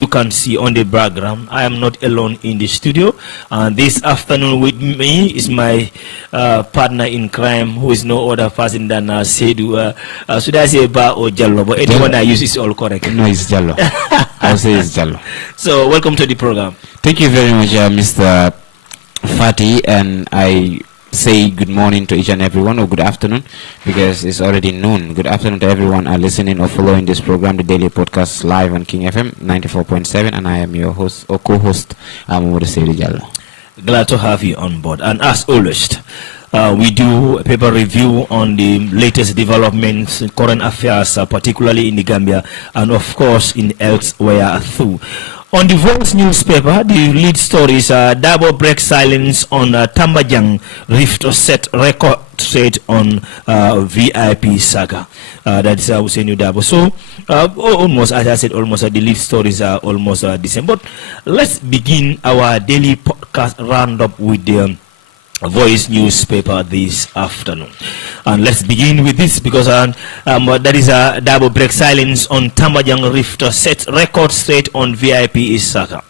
You can see on the background, I am not alone in the studio. This afternoon with me is my partner in crime, who is no other person than Seydou. Should I say Ba or Jallo? But anyone I use is all correct. No, it's Jallo. I'll say it's Jallo. So welcome to the program. Thank you very much, Mr. Fati, and I say good morning to each and everyone, or good afternoon, because it's already noon. Good afternoon to everyone listening or following this program, the daily podcast, live on King FM 94.7, and I am your host or co-host, Seydou Jallo. Glad to have you on board. And as always, we do a paper review on the latest developments, current affairs, particularly in the Gambia, and of course in elsewhere too. On the Voice newspaper, the lead stories Dabo breaks silence on Tambajang rift set record straight on VIP saga. That's Hussein Dabo. So almost, as I said, almost the lead stories are almost the same. But let's begin our daily podcast roundup with the Voice newspaper this afternoon, and let's begin with this because that is a Dabo break silence on Tambajang rift set record straight on VIP saga.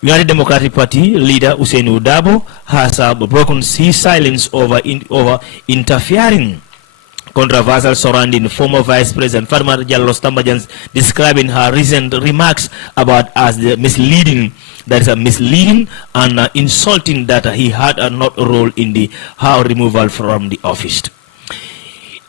United Democratic Party leader Hussein Dabo has broken his silence over interfering controversial surrounding former Vice President Fatuma Jallow Tambajang, describing her recent remarks about as the misleading. That is misleading and insulting that he had not a role in her removal from the office.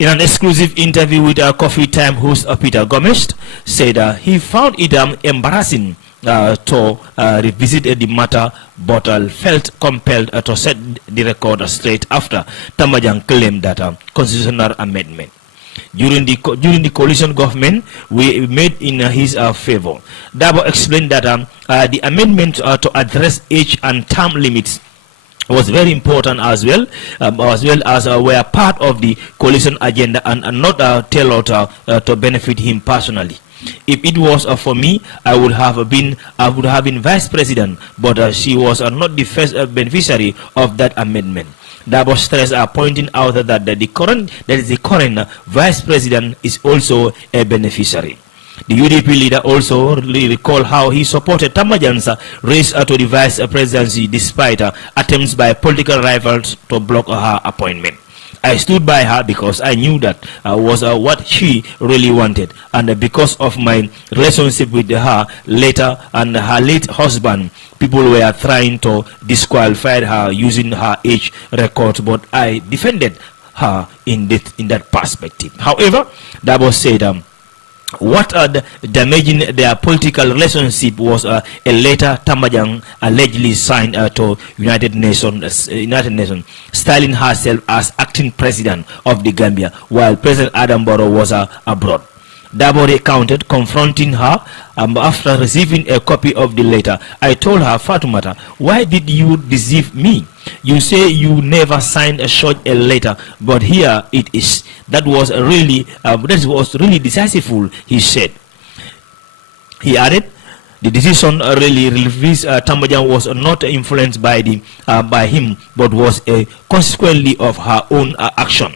In an exclusive interview with our Coffee Time host Peter Gomez, said he found it embarrassing to revisit the matter, but felt compelled to set the record straight after Tambajang claimed that constitutional amendment during the coalition government we made in his favor. Dabo explained that the amendment to address age and term limits was very important as well as were part of the coalition agenda and not tailored to benefit him personally. If it was for me, I would have been vice president, but she was not the first beneficiary of that amendment. Dabo stressed pointing out that the current vice president is also a beneficiary. The UDP leader also recalled how he supported Tambajang's race to the vice presidency despite attempts by political rivals to block her appointment. I stood by her because I knew that was what she really wanted, and because of my relationship with her later and her late husband, people were trying to disqualify her using her age record, but I defended her in that perspective. However, Dabo said what damaging their political relationship was a letter Tambajang allegedly signed to United Nations, styling herself as acting president of the Gambia while President Adam Barrow was abroad. Dabo recounted confronting her after receiving a copy of the letter. I told her, Fatumata, why did you deceive me? You say you never signed such a letter, but here it is. That was really decisive, he said. He added, the decision really reveals Tambajang was not influenced by him, but was a consequently of her own action.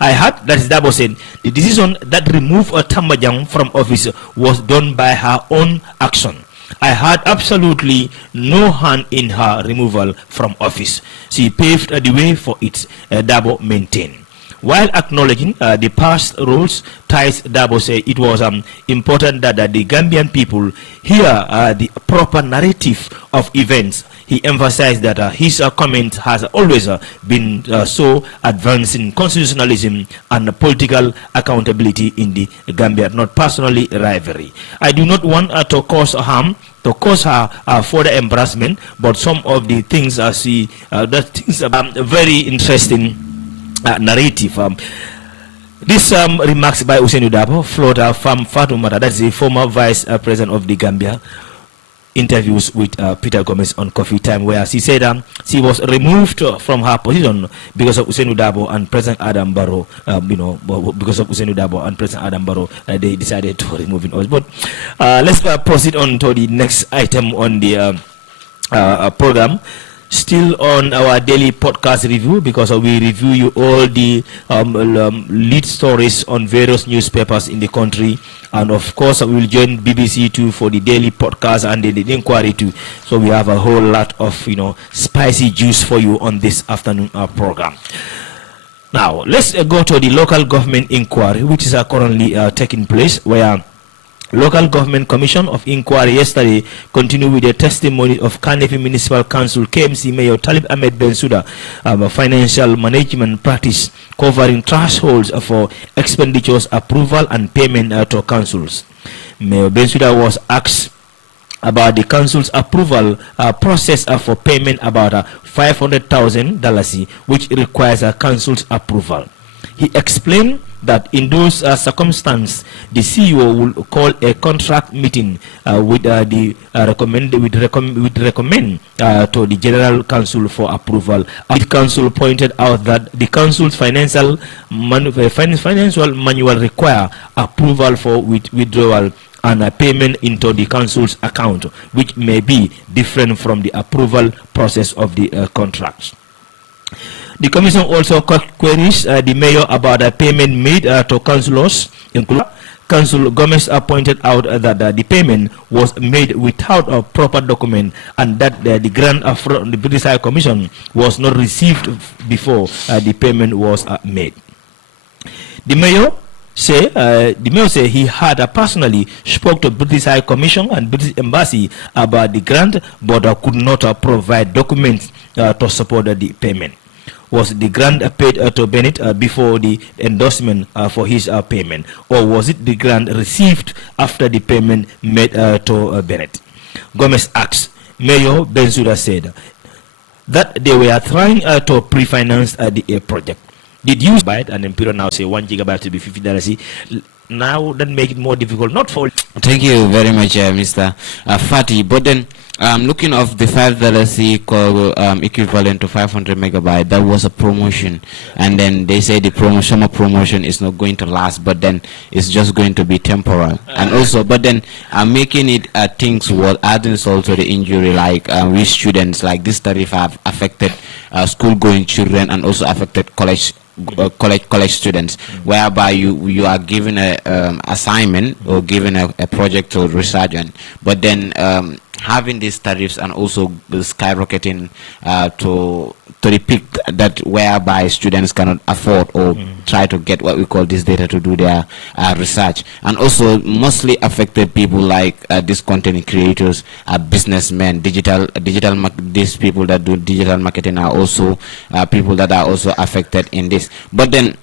I heard, that is Dabo said, the decision that removed Tambajang from office was done by her own action. I had absolutely no hand in her removal from office. She paved the way for it, Dabo maintained. While acknowledging the past roles, ties, Dabo said it was important that the Gambian people hear the proper narrative of events. He emphasized that his comment has always been so advancing constitutionalism and political accountability in the Gambia, not personally rivalry. I do not want to cause harm, to cause her further embarrassment, but some of the things I see, things are very interesting narrative. This remarks by Hussein Dabo flowed from Fatoumata, that's the former vice president of the Gambia, interviews with Peter Gomez on Coffee Time, where she said she was removed from her position because of Hussein Dabo and President Adam Barrow. Because of Hussein Dabo and President Adam Barrow, they decided to remove him. But let's proceed on to the next item on the program. Still on our daily podcast review, because we review you all the lead stories on various newspapers in the country, and of course we will join BBC too for the daily podcast and the inquiry too. So we have a whole lot of spicy juice for you on this afternoon program. Now let's go to the local government inquiry, which is currently taking place, where Local Government Commission of Inquiry yesterday continued with the testimony of Kanifing Municipal Council KMC Mayor Talib Ahmed Bensouda, financial management practice covering thresholds for expenditures approval and payment to councils. Mayor Bensouda was asked about the council's approval process for payment about $500,000, which requires a council's approval. He explained that in those circumstances, the CEO will call a contract meeting with recommend to the General Council for approval. The council pointed out that the council's financial manual require approval for withdrawal and a payment into the council's account, which may be different from the approval process of the contracts. The commission also queries the mayor about a payment made to councillors. Council Gomez pointed out that the payment was made without a proper document, and that the grant from the British High Commission was not received before the payment was made. The mayor say he had personally spoke to British High Commission and British Embassy about the grant, but could not provide documents to support the payment. Was the grant paid to Bennett before the endorsement for his payment, or was it the grant received after the payment made to Bennett? Gomez asked. Mayor Bensouda said that they were trying to pre-finance the project. Did you buy it? And Imperial now say 1 gigabyte to be $50. Now that make it more difficult, not for. Thank you very much, Mr. Fati. But then, looking of the $5 equivalent to 500 megabyte, that was a promotion, and then they say the summer promotion is not going to last, but then it's just going to be temporal. And also, but then making it things will add insult to the injury, like we students, like this tariff have affected school-going children and also affected college students, whereby you are given a assignment or given a project to research on, but then having these tariffs and also skyrocketing to the peak, that whereby students cannot afford or try to get what we call this data to do their research, and also mostly affected people like these content creators, businessmen, these people that do digital marketing are also people that are also affected in this. But then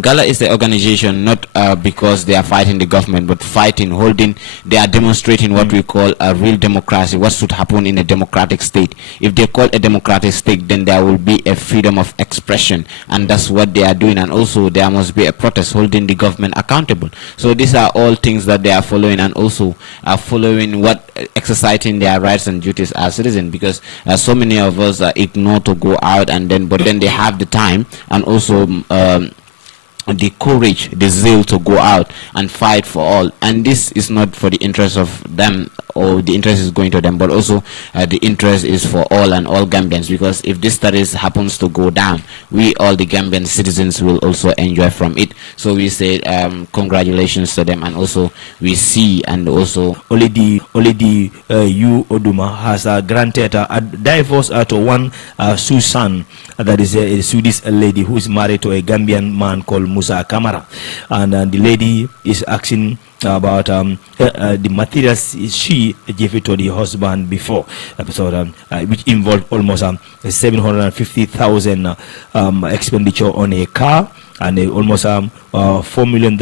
Gala is the organization not because they are fighting the government, but they are demonstrating what we call a real democracy, what should happen in a democratic state. If they call a democratic state, then there will be a freedom of expression, and that's what they are doing. And also there must be a protest holding the government accountable. So these are all things that they are following, and also are following what exercising their rights and duties as citizens, because so many of us ignore to go out, and then but then they have the time and also the courage, the zeal to go out and fight for all. And this is not for the interest of them, or the interest is going to them, but also the interest is for all and all Gambians, because if this studies happens to go down, we all the Gambian citizens will also enjoy from it. So we say congratulations to them, and also we see, and also Oledi Oduma has granted a divorce to one Susan, that is a Swedish lady who is married to a Gambian man called Musa Kamara, and the lady is asking about the materials she gave it to the husband before, which involved almost 750,000 expenditure on a car, and almost $4 million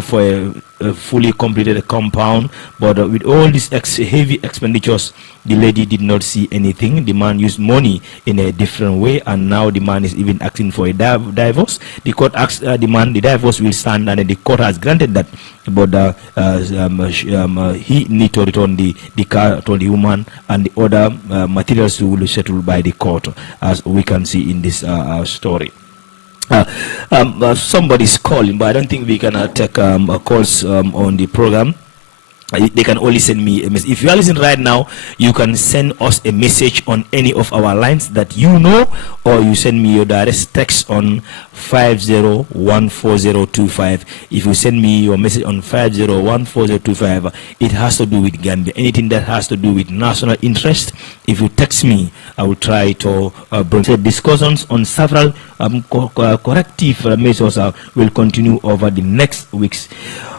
for a fully completed compound. But with all these heavy expenditures, the lady did not see anything. The man used money in a different way, and now the man is even asking for a divorce. The court asked the man the divorce will stand, and the court has granted that, but he need to return the car to the woman, and the other materials will be settled by the court, as we can see in this story. Somebody's calling, but I don't think we can take calls on the program. they can only send me a message. If you are listening right now, you can send us a message on any of our lines that you know, or you send me your direct text on 50140225. If you send me your message on 50140225, it has to do with Gambia. Anything that has to do with national interest, if you text me, I will try to bring discussions on several corrective measures will continue over the next weeks.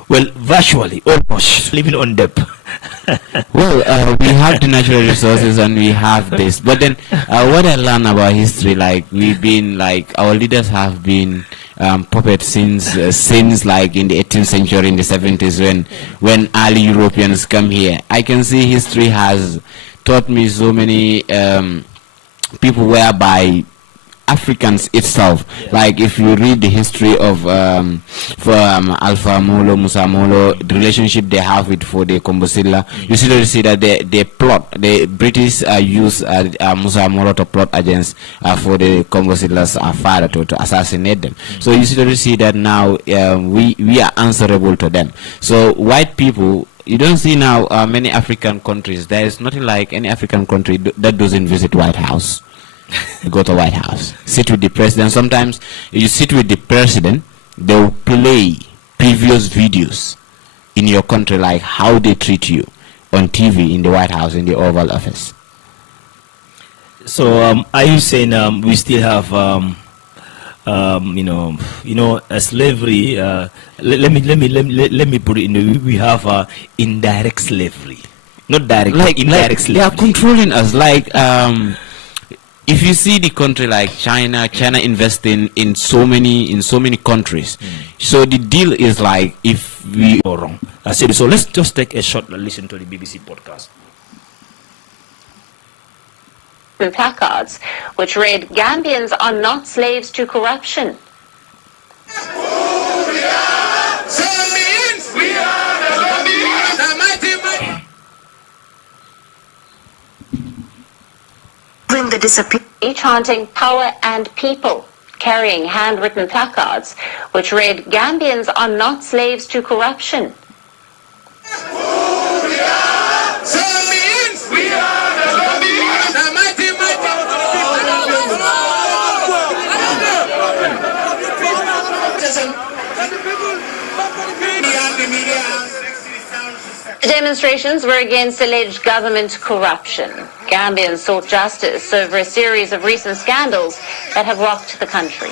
Well, virtually, almost, living on debt. Well, we have the natural resources and we have this. But then, what I learned about history, like, we've been, like, our leaders have been puppets since like in the 18th century, in the 70s, when early Europeans come here. I can see history has taught me so many people whereby Africans itself, like if you read the history of Alpha Molo, Musa Molo, the relationship they have with Fode Kombosilla, you see that they plot, the British use Musa Molo to plot against Fode Kombosilla's father to assassinate them. So you see that now we are answerable to them. So white people, you don't see now many African countries, there is nothing like any African country that doesn't visit White House. You go to White House, sit with the president. Sometimes you sit with the president, they'll play previous videos in your country, like how they treat you on TV in the White House, in the Oval Office. So are you saying we still have a slavery? Let me put it in the, we have indirect slavery, not direct, like indirect slavery. They are controlling us, like if you see the country like China investing in so many countries. So the deal is like, if we are wrong, I said, so let's just take a short listen to the BBC podcast. Placards which read, "Gambians are not slaves to corruption." The disappearance, chanting "power and people," carrying handwritten placards which read, "Gambians are not slaves to corruption." The demonstrations were against alleged government corruption. Gambians sought justice over a series of recent scandals that have rocked the country.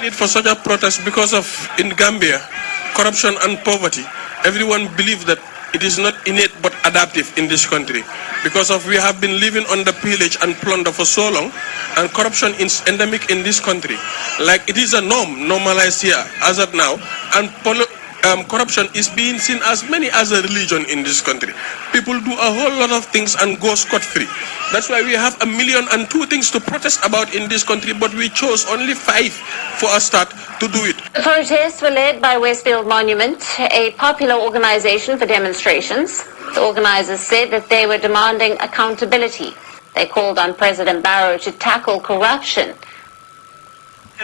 Need for such a protest because of, in Gambia, corruption and poverty. Everyone believes that it is not innate but adaptive in this country. Because of we have been living under pillage and plunder for so long, and corruption is endemic in this country. Like it is a norm, normalized here as of now, and corruption is being seen as many as a religion in this country. People do a whole lot of things and go scot-free. That's why we have 1,002,000 things to protest about in this country, but we chose only 5 for a start to do it. The protests were led by Westfield Monument, a popular organization for demonstrations. The organizers said that they were demanding accountability. They called on President Barrow to tackle corruption.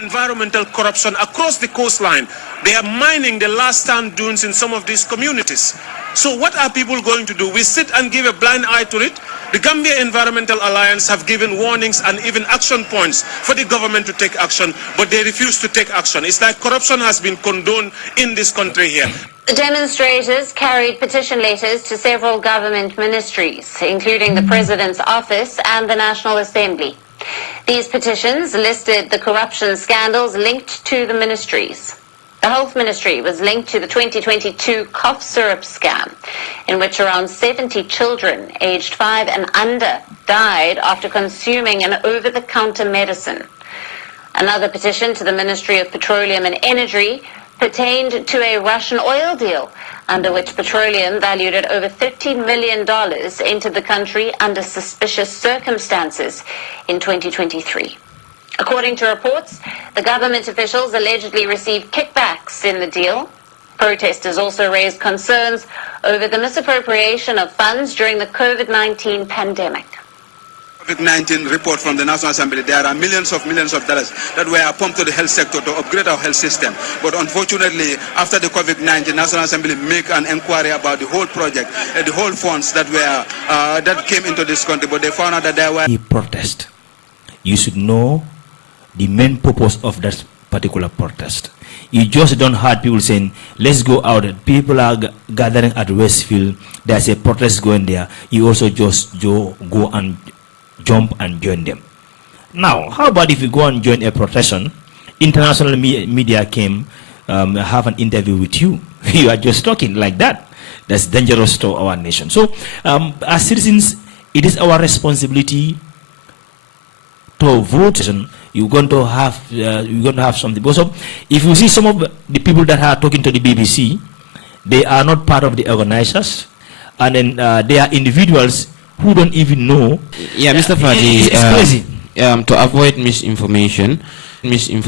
Environmental corruption across the coastline. They are mining the last sand dunes in some of these communities. So what are people going to do? We sit and give a blind eye to it. The Gambia Environmental Alliance have given warnings and even action points for the government to take action, but they refuse to take action. It's like corruption has been condoned in this country here. The demonstrators carried petition letters to several government ministries, including the President's Office and the National Assembly. These petitions listed the corruption scandals linked to the ministries. The Health Ministry was linked to the 2022 cough syrup scam, in which around 70 children aged 5 and under died after consuming an over-the-counter medicine. Another petition to the Ministry of Petroleum and Energy pertained to a Russian oil deal, under which petroleum valued at over $30 million entered the country under suspicious circumstances in 2023. According to reports, the government officials allegedly received kickbacks in the deal. Protesters also raised concerns over the misappropriation of funds during the COVID-19 pandemic. COVID-19 report from the National Assembly, there are millions of dollars that were pumped to the health sector to upgrade our health system. But unfortunately, after the COVID-19, National Assembly make an inquiry about the whole project and the whole funds that were that came into this country, but they found out that there were protest. You should know the main purpose of that particular protest. You just don't have people saying, let's go out. People are gathering at Westfield. There's a protest going there. You also just go and jump and join them. Now, how about if you go and join a protest? International media came, have an interview with you. You are just talking like that. That's dangerous to our nation. So, as citizens, it is our responsibility to vote. You're going to have something. Also, if you see some of the people that are talking to the BBC, they are not part of the organizers, and then they are individuals who don't even know. Yeah, Mr. Fadi, it's crazy. To avoid misinformation, the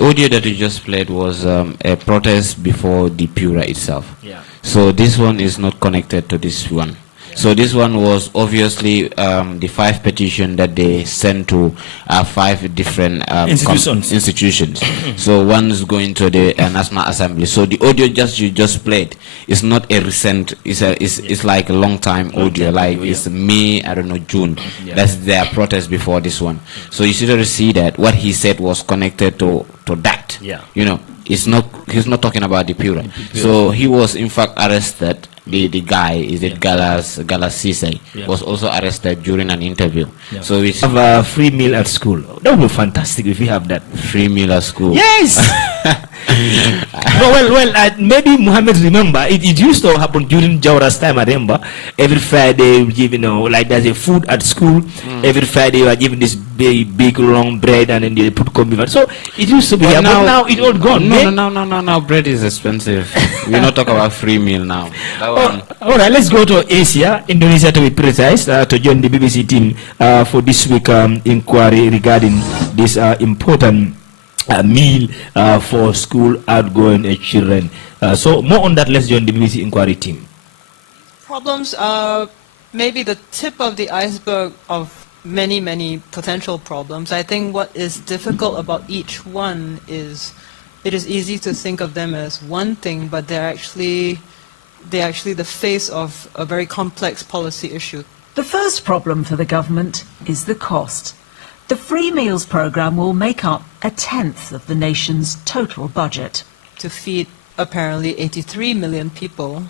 audio that you just played was a protest before the Pura itself. Yeah. So this one is not connected to this one. So this one was obviously the 5 petition that they sent to 5 different institutions. So one is going to the National Assembly. So the audio you just played is not a recent. It's like a long time audio. Like it's May, I don't know, June. Yeah. That's their protest before this one. So you should see that what he said was connected to that. Yeah. You know, he's not talking about the Pura. So he was in fact arrested. The guy, is it Galas Sisay, was also arrested during an interview. Yeah. So we have a free meal at school. That would be fantastic if we have that. Free meal at school. Yes. Maybe Muhammad remember it used to happen during Jawara's time. I remember every Friday we give, like there's a food at school. Every Friday you are given this big long bread and then they put combi. So it used to be here, but now it's all gone. No, bread is expensive. We're not talking about free meal now. All right, let's go to Asia, Indonesia to be precise, to join the BBC team for this week inquiry regarding this important meal for school outgoing children. So more on that, let's join the BBC inquiry team. Problems are maybe the tip of the iceberg of many potential problems. I think what is difficult about each one is it is easy to think of them as one thing, but they're actually the face of a very complex policy issue. The first problem for the government is the cost. The free meals programme will make up 1/10 of the nation's total budget. To feed apparently 83 million people,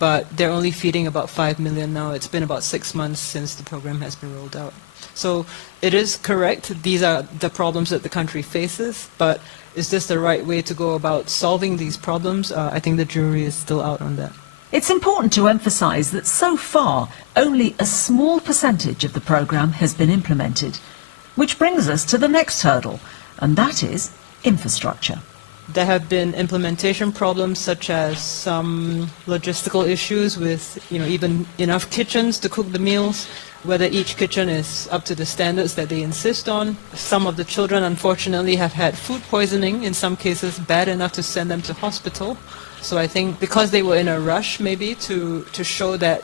but they're only feeding about 5 million now. It's been about 6 months since the program has been rolled out. So it is correct, these are the problems that the country faces, but is this the right way to go about solving these problems? I think the jury is still out on that. It's important to emphasise that so far only a small percentage of the programme has been implemented, which brings us to the next hurdle, and that is infrastructure. There have been implementation problems such as some logistical issues with even enough kitchens to cook the meals, whether each kitchen is up to the standards that they insist on. Some of the children unfortunately have had food poisoning, in some cases bad enough to send them to hospital. So I think because they were in a rush maybe to show that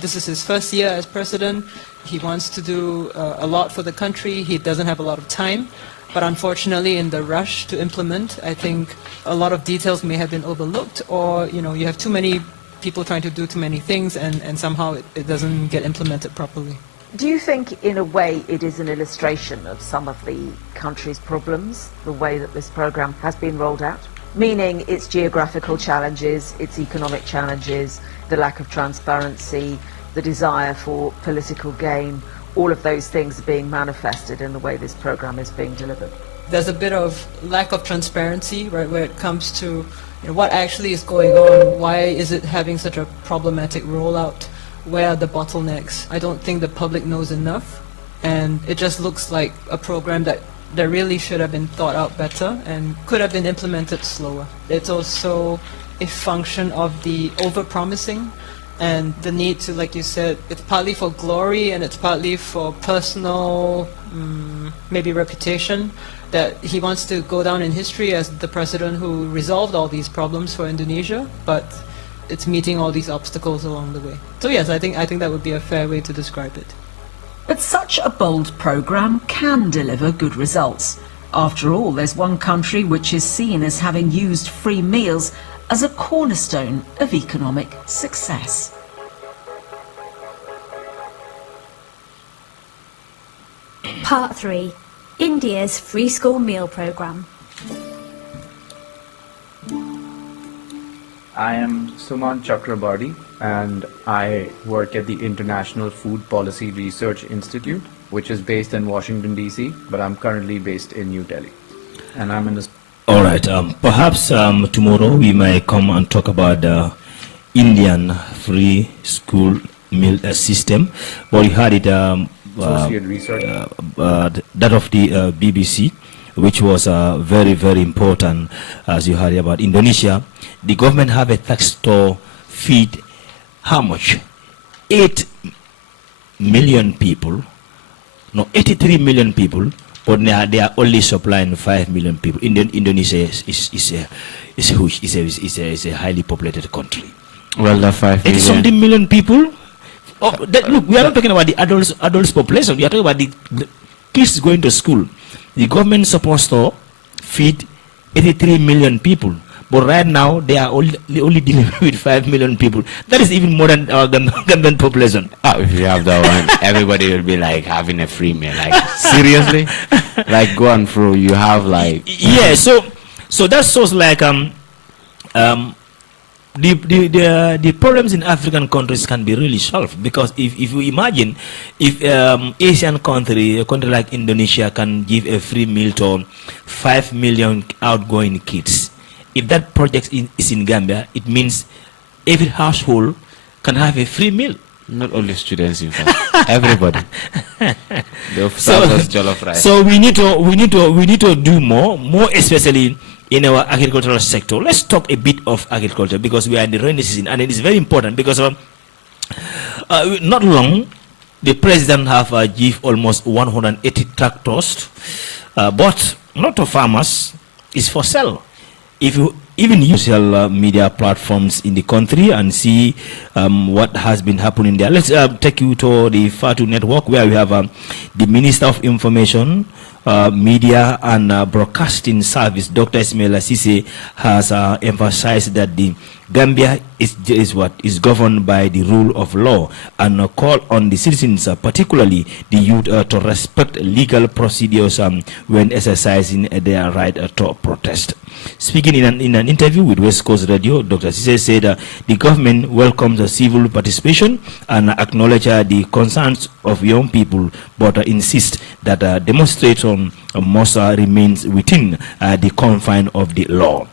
this is his first year as president, he wants to do a lot for the country, he doesn't have a lot of time. But unfortunately, in the rush to implement, I think a lot of details may have been overlooked, or you have too many people trying to do too many things, and somehow it doesn't get implemented properly. Do you think, in a way, it is an illustration of some of the country's problems, the way that this programme has been rolled out? Meaning its geographical challenges, its economic challenges, the lack of transparency, the desire for political gain, all of those things are being manifested in the way this programme is being delivered. There's a bit of lack of transparency, right, where it comes to what actually is going on, why is it having such a problematic rollout, where are the bottlenecks? I don't think the public knows enough, and it just looks like a program that really should have been thought out better and could have been implemented slower. It's also a function of the over-promising and the need to, like you said, it's partly for glory and it's partly for personal, maybe reputation, that he wants to go down in history as the president who resolved all these problems for Indonesia, but it's meeting all these obstacles along the way. So yes, I think that would be a fair way to describe it. But such a bold programme can deliver good results. After all, there's one country which is seen as having used free meals as a cornerstone of economic success. Part 3. India's free school meal programme. I am Suman Chakrabarty and I work at the International Food Policy Research Institute, which is based in Washington, D.C., but I'm currently based in New Delhi. And I'm in the... All right. Perhaps tomorrow we may come and talk about the Indian free school meal system. But we had it... Associate research. That of the BBC, which was very, very important, as you heard about Indonesia. The government have a tax to feed how much? 8 million people, no, 83 million people, but they are only supplying 5 million people. Indonesia is huge, is a highly populated country. Well, the 5 million. 80 million people. Oh, look, we are not talking about the adults population. We are talking about the kids going to school. The government is supposed to feed 83 million people, but right now they are only dealing with 5 million people. That is even more than our Gambian population. If you have that one, everybody will be like having a free meal. Like seriously, like going through, you have like yeah. So that shows like the problems in African countries can be really solved, because if you imagine if Asian country, a country like Indonesia can give a free meal to 5 million outgoing kids, if that project is in Gambia, it means every household can have a free meal. Not only students, in fact, everybody. So we need to do more especially in our agricultural sector. Let's talk a bit of agriculture, because we are in the rainy season, and it is very important because not long the president have give almost 180 tractors, but not to farmers, it's for sale. If you even use social media platforms in the country and see what has been happening there, let's take you to the Fatu network, where we have the Minister of Information, Media and Broadcasting Service, Dr. Ismail Asise, has emphasized that the Gambia is governed by the rule of law, and call on the citizens, particularly the youth, to respect legal procedures when exercising their right to protest. Speaking in an interview with West Coast Radio, Dr. Asise said the government welcomes civil participation and acknowledges the concerns of young people, but insists that demonstration must remain within the confines of the law.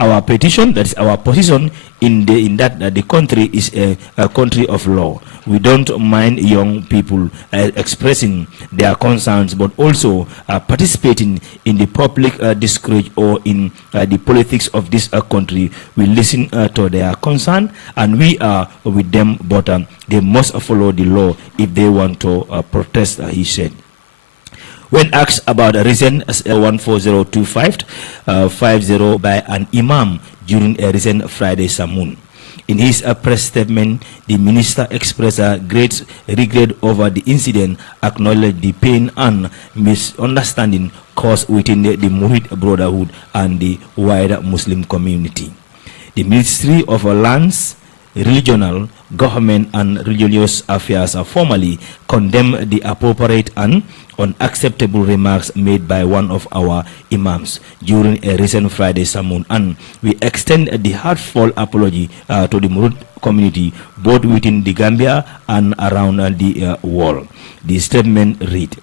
Our petition, that is our position in that the country is a country of law. We don't mind young people expressing their concerns, but also participating in the public discourse or in the politics of this country. We listen to their concern, and we are with them, but they must follow the law if they want to protest, he said. When asked about a recent 14025 50 by an imam during a recent Friday sermon, in his press statement, the minister expressed a great regret over the incident, acknowledged the pain and misunderstanding caused within the Murid Brotherhood and the wider Muslim community. The Ministry of Lands, Regional Government and Religious Affairs formally condemned the appropriate and unacceptable remarks made by one of our imams during a recent Friday sermon, and we extend the heartfelt apology to the Murid community, both within the Gambia and around the world. The statement read: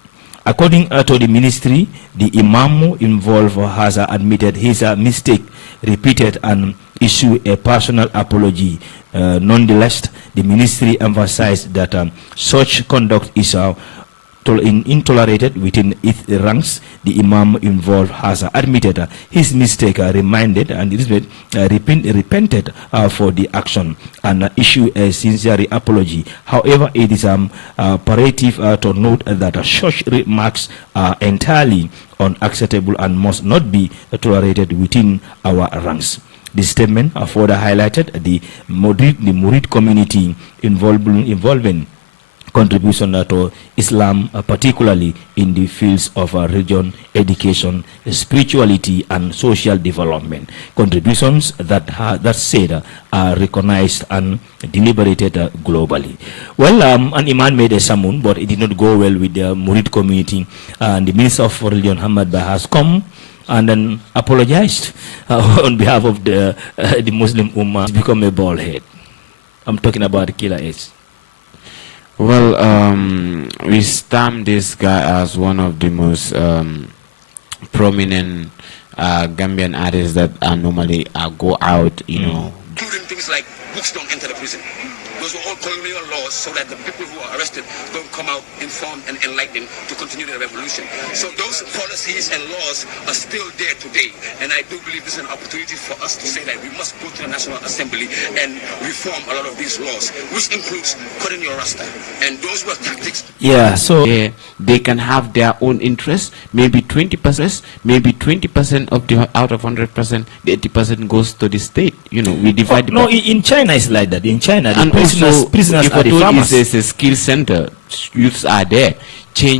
according to the ministry, the imam involved has admitted his mistake, repeated, and issued a personal apology. Nonetheless, the ministry emphasized that such conduct is intolerated within its ranks. The imam involved has admitted his mistake, reminded and repented for the action, and issued a sincere apology. However, it is imperative to note that such remarks are entirely unacceptable and must not be tolerated within our ranks. The statement further highlighted the Murid community involving contribution to Islam, particularly in the fields of religion, education, spirituality, and social development. Contributions that said are recognized and deliberated globally. Well, an imam made a sermon, but it did not go well with the Murid community. And the Minister of Religion, Hamad Bah, has come and then apologized on behalf of the Muslim Ummah. It's become a bald head. I'm talking about the Killer H. Well, we stamp this guy as one of the most prominent Gambian artists that normally go out, you know. Including things like books don't enter the prison. Those were all colonial laws so that the people who are arrested don't come out informed and enlightened to continue the revolution. So those policies and laws are still there today. And I do believe this is an opportunity for us to say that we must go to the National Assembly and reform a lot of these laws, which includes cutting your rasta. And those were tactics. Yeah, so they can have their own interests. Maybe 20%, maybe 20% of the out of 100%, the 80% goes to the state. You know, we divide. No, in China it's like that. In China, the prisoners if are the farmers. It's a skill center, youths are there. Change